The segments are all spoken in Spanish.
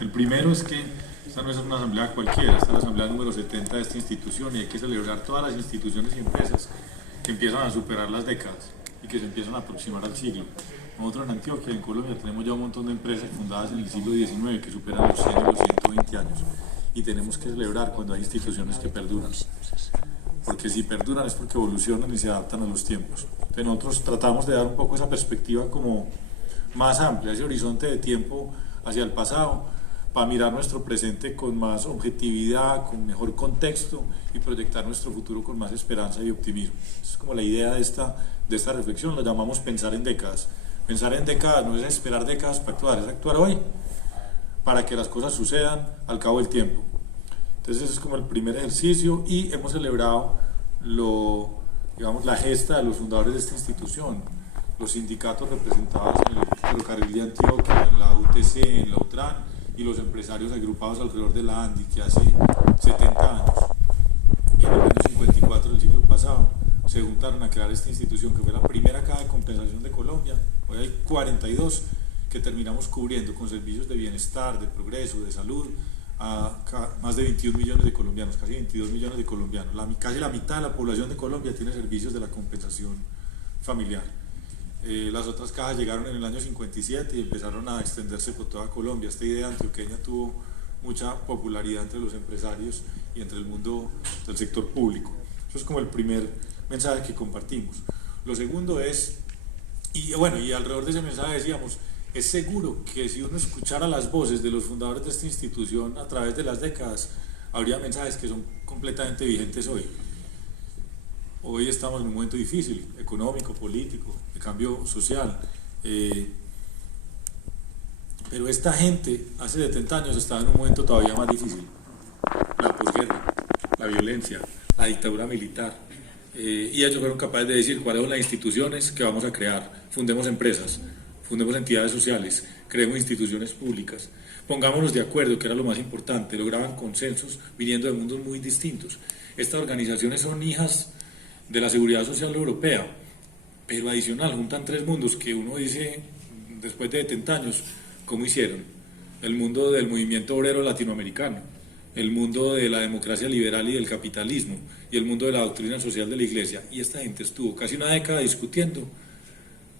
El primero es que esta no es una asamblea cualquiera, esta es la asamblea número 70 de esta institución y hay que celebrar todas las instituciones y empresas que empiezan a superar las décadas y que se empiezan a aproximar al siglo. Nosotros en Antioquia, en Colombia, tenemos ya un montón de empresas fundadas en el siglo XIX que superan los 100 y los 120 años y tenemos que celebrar cuando hay instituciones que perduran, porque si perduran es porque evolucionan y se adaptan a los tiempos. Entonces nosotros tratamos de dar un poco esa perspectiva como más amplia, ese horizonte de tiempo hacia el pasado, para mirar nuestro presente con más objetividad, con mejor contexto y proyectar nuestro futuro con más esperanza y optimismo. Esa es como la idea de esta reflexión, la llamamos pensar en décadas. Pensar en décadas no es esperar décadas para actuar, es actuar hoy para que las cosas sucedan al cabo del tiempo. Entonces ese es como el primer ejercicio y hemos celebrado la gesta de los fundadores de esta institución, los sindicatos representados en el Ferrocarril de Antioquia, en la UTC, en la UTRAN y los empresarios agrupados alrededor de la ANDI, que hace 70 años, en el año 54 del siglo pasado, se juntaron a crear esta institución que fue la primera caja de compensación de Colombia. Hoy hay 42 que terminamos cubriendo con servicios de bienestar, de progreso, de salud, a más de 21 millones de colombianos, casi 22 millones de colombianos. Casi la mitad de la población de Colombia tiene servicios de la compensación familiar. Las otras cajas llegaron en el año 57 y empezaron a extenderse por toda Colombia. Esta idea antioqueña tuvo mucha popularidad entre los empresarios y entre el mundo del sector público. Eso es como el primer mensaje que compartimos. Lo segundo es, y alrededor de ese mensaje decíamos, es seguro que si uno escuchara las voces de los fundadores de esta institución a través de las décadas, habría mensajes que son completamente vigentes hoy. Hoy estamos en un momento difícil, económico, político, de cambio social, pero esta gente hace 70 años estaba en un momento todavía más difícil. La posguerra, la violencia, la dictadura militar, y ellos fueron capaces de decir cuáles son las instituciones que vamos a crear. Fundemos empresas, fundemos entidades sociales, creemos instituciones públicas, pongámonos de acuerdo, que era lo más importante. Lograban consensos viniendo de mundos muy distintos. Estas organizaciones son hijas de la seguridad social europea, pero adicional juntan tres mundos que uno dice, después de 70 años, ¿cómo hicieron? El mundo del movimiento obrero latinoamericano, el mundo de la democracia liberal y del capitalismo, y el mundo de la doctrina social de la Iglesia. Y esta gente estuvo casi una década discutiendo,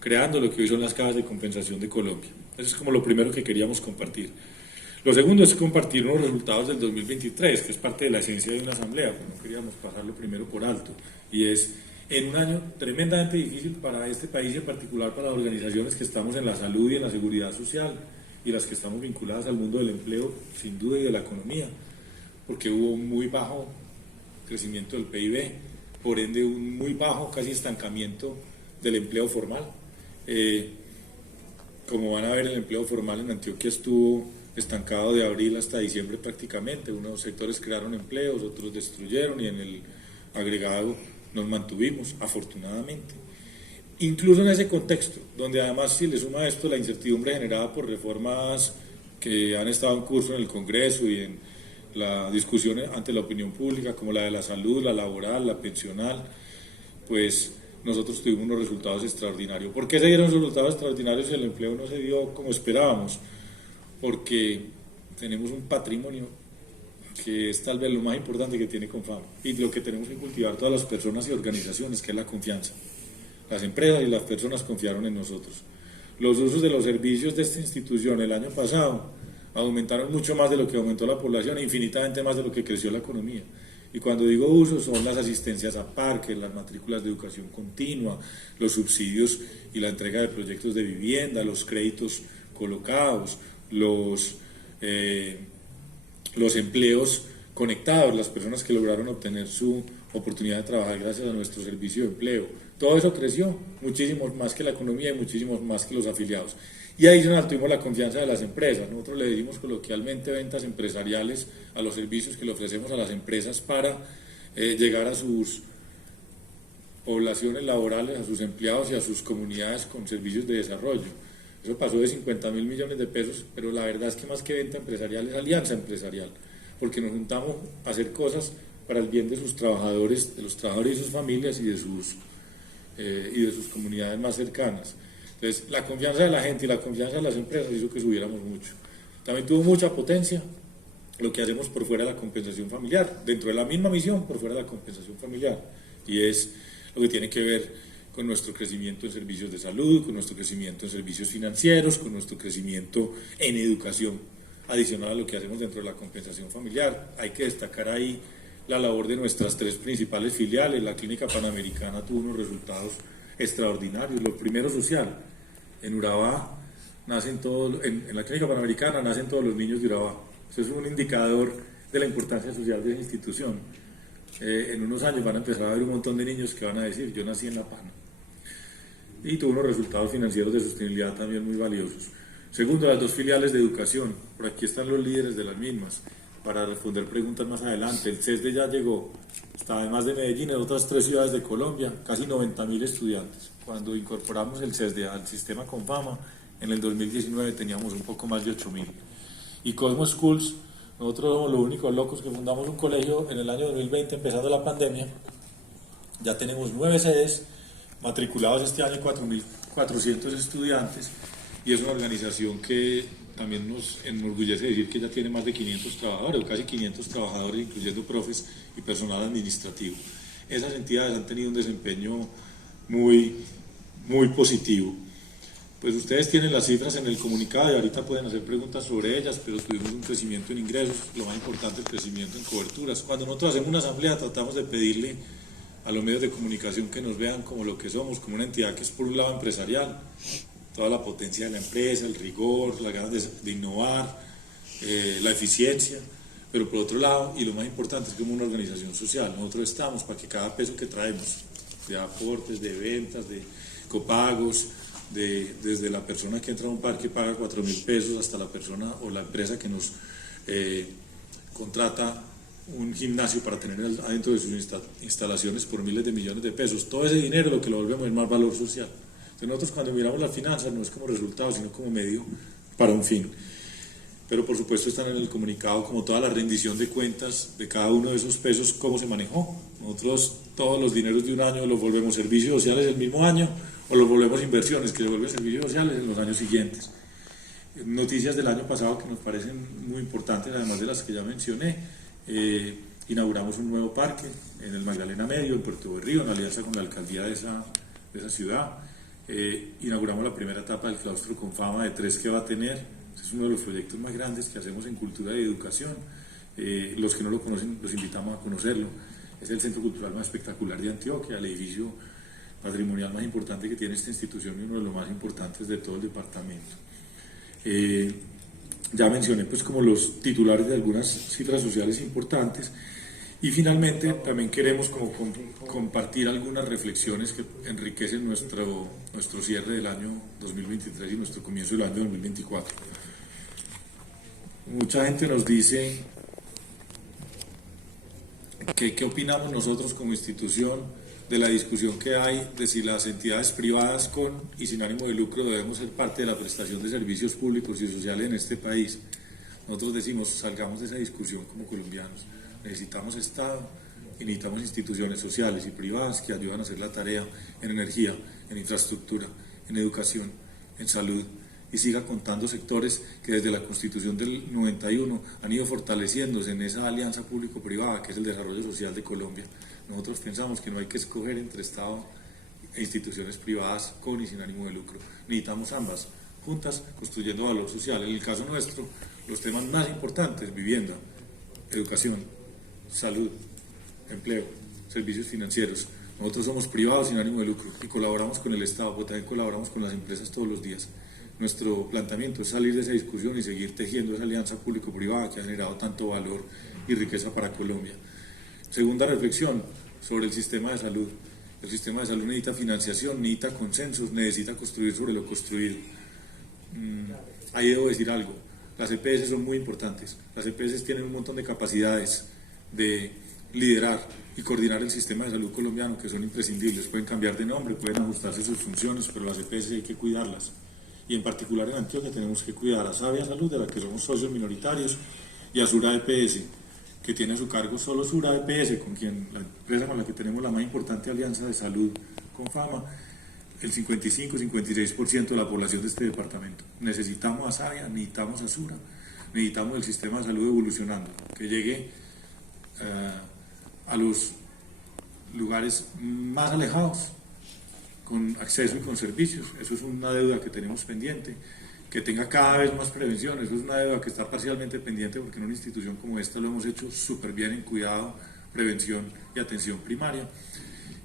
creando lo que hoy son las cajas de compensación de Colombia. Eso es como lo primero que queríamos compartir. Lo segundo es compartir unos resultados del 2023, que es parte de la esencia de una asamblea, pero no queríamos pasarlo primero por alto, y es en un año tremendamente difícil para este país y en particular para las organizaciones que estamos en la salud y en la seguridad social y las que estamos vinculadas al mundo del empleo, sin duda, y de la economía, porque hubo un muy bajo crecimiento del PIB, por ende un muy bajo, casi estancamiento del empleo formal. Como van a ver, el empleo formal en Antioquia estuvo estancado de abril hasta diciembre prácticamente. Unos sectores crearon empleos, otros destruyeron, y en el agregado nos mantuvimos, afortunadamente. Incluso en ese contexto, donde además si le suma a esto la incertidumbre generada por reformas que han estado en curso en el Congreso y en la discusión ante la opinión pública, como la de la salud, la laboral, la pensional, pues nosotros tuvimos unos resultados extraordinarios. ¿Por qué se dieron resultados extraordinarios y el empleo no se dio como esperábamos? Porque tenemos un patrimonio que es tal vez lo más importante que tiene Confama, y lo que tenemos que cultivar todas las personas y organizaciones, que es la confianza. Las empresas y las personas confiaron en nosotros. Los usos de los servicios de esta institución el año pasado aumentaron mucho más de lo que aumentó la población e infinitamente más de lo que creció la economía. Y cuando digo usos, son las asistencias a parques, las matrículas de educación continua, los subsidios y la entrega de proyectos de vivienda, los créditos colocados, los empleos conectados, las personas que lograron obtener su oportunidad de trabajar gracias a nuestro servicio de empleo. Todo eso creció muchísimo más que la economía y muchísimo más que los afiliados. Y adicional tuvimos la confianza de las empresas. Nosotros le decimos coloquialmente ventas empresariales a los servicios que le ofrecemos a las empresas para llegar a sus poblaciones laborales, a sus empleados y a sus comunidades con servicios de desarrollo. Eso pasó de 50.000 millones de pesos, pero la verdad es que más que venta empresarial es alianza empresarial, porque nos juntamos a hacer cosas para el bien de sus trabajadores, de los trabajadores y sus familias y de sus comunidades más cercanas. Entonces, la confianza de la gente y la confianza de las empresas hizo que subiéramos mucho. También tuvo mucha potencia lo que hacemos por fuera de la compensación familiar, dentro de la misma misión, por fuera de la compensación familiar, y es lo que tiene que ver con nuestro crecimiento en servicios de salud, con nuestro crecimiento en servicios financieros, con nuestro crecimiento en educación, adicional a lo que hacemos dentro de la compensación familiar. Hay que destacar ahí la labor de nuestras 3 principales filiales. La Clínica Panamericana tuvo unos resultados extraordinarios. Lo primero, social. En Urabá nacen todos, en la Clínica Panamericana nacen todos los niños de Urabá. Eso es un indicador de la importancia social de esa institución. En unos años van a empezar a haber un montón de niños que van a decir, yo nací en La Pana. Y tuvo unos resultados financieros de sostenibilidad también muy valiosos. Segundo, las 2 filiales de educación. Por aquí están los líderes de las mismas para responder preguntas más adelante. El CESDE ya llegó, está además de Medellín en otras 3 ciudades de Colombia, casi 90.000 estudiantes. Cuando incorporamos el CESDE al sistema Confama, en el 2019 teníamos un poco más de 8.000. Y Cosmos Schools, nosotros somos los únicos locos que fundamos un colegio en el año 2020, empezando la pandemia. Ya tenemos 9 sedes, matriculados este año 4.400 estudiantes, y es una organización que también nos enorgullece decir que ya tiene más de 500 trabajadores, o casi 500 trabajadores, incluyendo profes y personal administrativo. Esas entidades han tenido un desempeño muy positivo. Pues ustedes tienen las cifras en el comunicado y ahorita pueden hacer preguntas sobre ellas, pero tuvimos un crecimiento en ingresos, lo más importante, el crecimiento en coberturas. Cuando nosotros hacemos una asamblea tratamos de pedirle a los medios de comunicación que nos vean como lo que somos, como una entidad que es por un lado empresarial, toda la potencia de la empresa, el rigor, las ganas de innovar, la eficiencia, pero por otro lado, y lo más importante, es como una organización social. Nosotros estamos para que cada peso que traemos, de aportes, de ventas, de copagos, desde la persona que entra a un parque paga 4.000 pesos hasta la persona o la empresa que nos contrata un gimnasio para tener adentro de sus instalaciones por miles de millones de pesos. Todo ese dinero lo que lo volvemos es más valor social. Entonces nosotros cuando miramos las finanzas no es como resultado, sino como medio para un fin. Pero por supuesto están en el comunicado como toda la rendición de cuentas de cada uno de esos pesos, cómo se manejó. Nosotros todos los dineros de un año los volvemos servicios sociales el mismo año o los volvemos inversiones que se vuelven servicios sociales en los años siguientes. Noticias del año pasado que nos parecen muy importantes, además de las que ya mencioné. Inauguramos un nuevo parque en el Magdalena Medio, en Puerto Berrío, en alianza con la alcaldía de esa ciudad. Inauguramos la primera etapa del claustro Confama de 3 que va a tener. Es uno de los proyectos más grandes que hacemos en cultura y educación. Los que no lo conocen, los invitamos a conocerlo. Es el centro cultural más espectacular de Antioquia, el edificio patrimonial más importante que tiene esta institución y uno de los más importantes de todo el departamento. Ya mencioné pues como los titulares de algunas cifras sociales importantes. Y finalmente también queremos como compartir algunas reflexiones que enriquecen nuestro cierre del año 2023 y nuestro comienzo del año 2024. Mucha gente nos dice que qué opinamos nosotros como institución de la discusión que hay de si las entidades privadas con y sin ánimo de lucro debemos ser parte de la prestación de servicios públicos y sociales en este país. Nosotros decimos, salgamos de esa discusión como colombianos. Necesitamos Estado y necesitamos instituciones sociales y privadas que ayudan a hacer la tarea en energía, en infraestructura, en educación, en salud, y siga contando sectores que desde la Constitución del 91 han ido fortaleciéndose en esa alianza público-privada que es el desarrollo social de Colombia. Nosotros pensamos que no hay que escoger entre Estado e instituciones privadas con y sin ánimo de lucro. Necesitamos ambas, juntas, construyendo valor social. En el caso nuestro, los temas más importantes, vivienda, educación, salud, empleo, servicios financieros. Nosotros somos privados sin ánimo de lucro y colaboramos con el Estado, pero también colaboramos con las empresas todos los días. Nuestro planteamiento es salir de esa discusión y seguir tejiendo esa alianza público-privada que ha generado tanto valor y riqueza para Colombia. Segunda reflexión sobre el sistema de salud. El sistema de salud necesita financiación, necesita consensos, necesita construir sobre lo construido. Ahí debo decir algo. Las EPS son muy importantes. Las EPS tienen un montón de capacidades de liderar y coordinar el sistema de salud colombiano que son imprescindibles. Pueden cambiar de nombre, pueden ajustarse sus funciones, pero las EPS hay que cuidarlas. Y en particular en Antioquia tenemos que cuidar a Sabia Salud, de la que somos socios minoritarios, y a Sura EPS, que tiene a su cargo solo Sura EPS, la empresa con la que tenemos la más importante alianza de salud con Fama, el 55-56% de la población de este departamento. Necesitamos a Sabia, necesitamos a Sura, necesitamos el sistema de salud evolucionando, que llegue a los lugares más alejados, con acceso y con servicios. Eso es una deuda que tenemos pendiente, que tenga cada vez más prevención. Eso es una deuda que está parcialmente pendiente porque en una institución como esta lo hemos hecho súper bien en cuidado, prevención y atención primaria,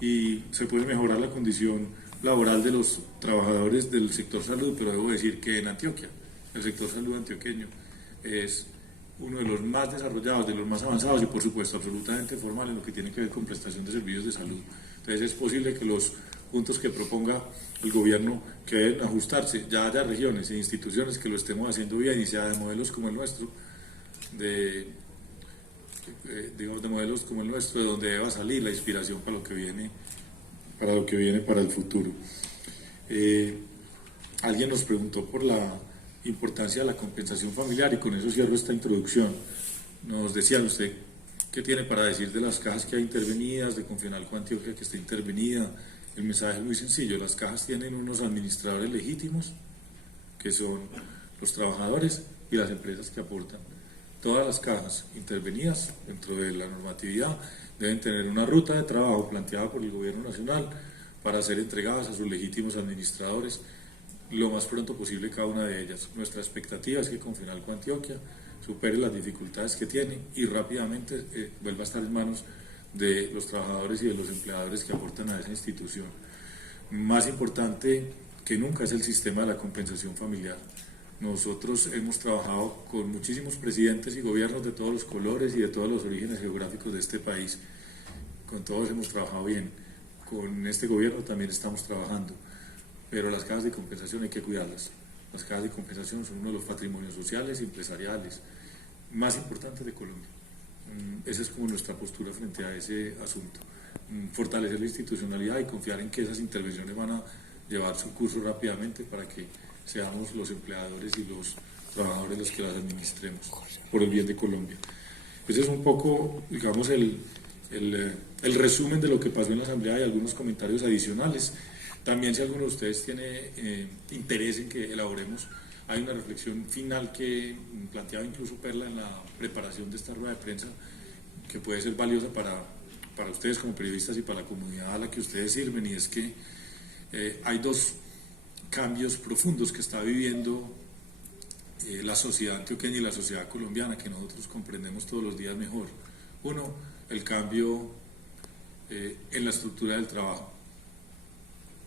y se puede mejorar la condición laboral de los trabajadores del sector salud, pero debo decir que en Antioquia, el sector salud antioqueño es uno de los más desarrollados, de los más avanzados y por supuesto absolutamente formal en lo que tiene que ver con prestación de servicios de salud. Entonces es posible que los puntos que proponga el gobierno que deben ajustarse, ya haya regiones e instituciones que lo estemos haciendo bien y sea de modelos como el nuestro, de modelos como el nuestro, de donde deba salir la inspiración para lo que viene para el futuro. Alguien nos preguntó por la importancia de la compensación familiar y con eso cierro esta introducción. Nos decían usted qué tiene para decir de las cajas que hay intervenidas, de Confenalco Antioquia que está intervenida. El mensaje es muy sencillo: las cajas tienen unos administradores legítimos que son los trabajadores y las empresas que aportan. Todas las cajas intervenidas dentro de la normatividad deben tener una ruta de trabajo planteada por el gobierno nacional para ser entregadas a sus legítimos administradores lo más pronto posible cada una de ellas. Nuestra expectativa es que Confenalco Antioquia supere las dificultades que tiene y rápidamente vuelva a estar en manos de los trabajadores y de los empleadores que aportan a esa institución. Más importante que nunca es el sistema de la compensación familiar. Nosotros hemos trabajado con muchísimos presidentes y gobiernos de todos los colores y de todos los orígenes geográficos de este país. Con todos hemos trabajado bien. Con este gobierno también estamos trabajando. Pero las cajas de compensación hay que cuidarlas. Las cajas de compensación son uno de los patrimonios sociales y empresariales más importantes de Colombia. Esa es como nuestra postura frente a ese asunto. Fortalecer la institucionalidad y confiar en que esas intervenciones van a llevar su curso rápidamente para que seamos los empleadores y los trabajadores los que las administremos por el bien de Colombia. Ese es un poco, digamos, el resumen de lo que pasó en la Asamblea y algunos comentarios adicionales. También, si alguno de ustedes tiene interés en que elaboremos, hay una reflexión final que planteaba incluso Perla en la preparación de esta rueda de prensa, que puede ser valiosa para ustedes como periodistas y para la comunidad a la que ustedes sirven, y es que hay dos cambios profundos que está viviendo la sociedad antioqueña y la sociedad colombiana que nosotros comprendemos todos los días mejor. Uno, el cambio en la estructura del trabajo.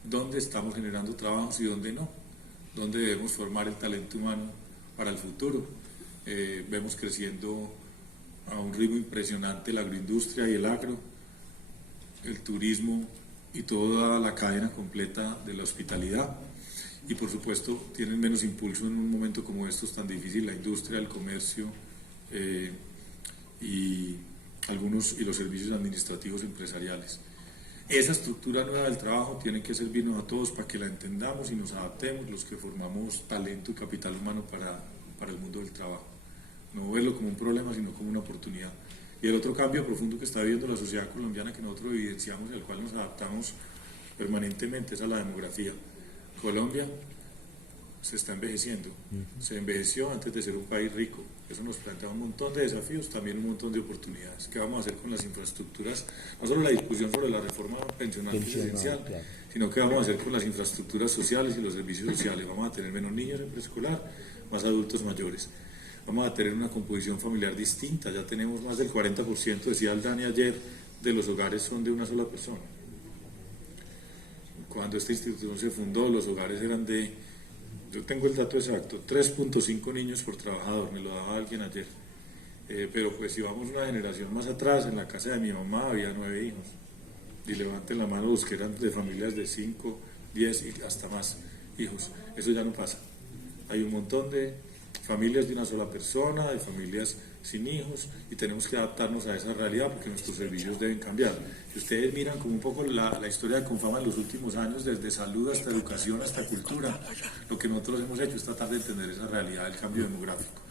¿Dónde estamos generando trabajos y dónde no? ¿Dónde debemos formar el talento humano para el futuro? Vemos creciendo a un ritmo impresionante la agroindustria y el agro, el turismo y toda la cadena completa de la hospitalidad. Y por supuesto tienen menos impulso en un momento como estos tan difícil la industria, el comercio y los servicios administrativos empresariales. Esa estructura nueva del trabajo tiene que servirnos a todos para que la entendamos y nos adaptemos los que formamos talento y capital humano para el mundo del trabajo. No verlo como un problema, sino como una oportunidad. Y el otro cambio profundo que está viviendo la sociedad colombiana, que nosotros evidenciamos y al cual nos adaptamos permanentemente, es a la demografía. Colombia se está envejeciendo, se envejeció antes de ser un país rico. Eso nos plantea un montón de desafíos, también un montón de oportunidades. ¿Qué vamos a hacer con las infraestructuras? No solo la discusión sobre la reforma pensional presidencial, claro, sino qué vamos a hacer con las infraestructuras sociales y los servicios sociales. Vamos a tener menos niños en preescolar, más adultos mayores. Vamos a tener una composición familiar distinta. Ya tenemos más del 40%, decía Aldani ayer, de los hogares son de una sola persona. Cuando esta institución se fundó, los hogares eran yo tengo el dato exacto, 3.5 niños por trabajador, me lo daba alguien ayer. Pero pues si vamos una generación más atrás, en la casa de mi mamá había 9 hijos. Y levanten la mano los que eran de familias de 5, 10 y hasta más hijos. Eso ya no pasa. Hay un montón de familias de una sola persona, de familias sin hijos, y tenemos que adaptarnos a esa realidad porque nuestros servicios deben cambiar. Si ustedes miran como un poco la historia de Confama en los últimos años, desde salud hasta educación hasta cultura, lo que nosotros hemos hecho es tratar de entender esa realidad del cambio demográfico.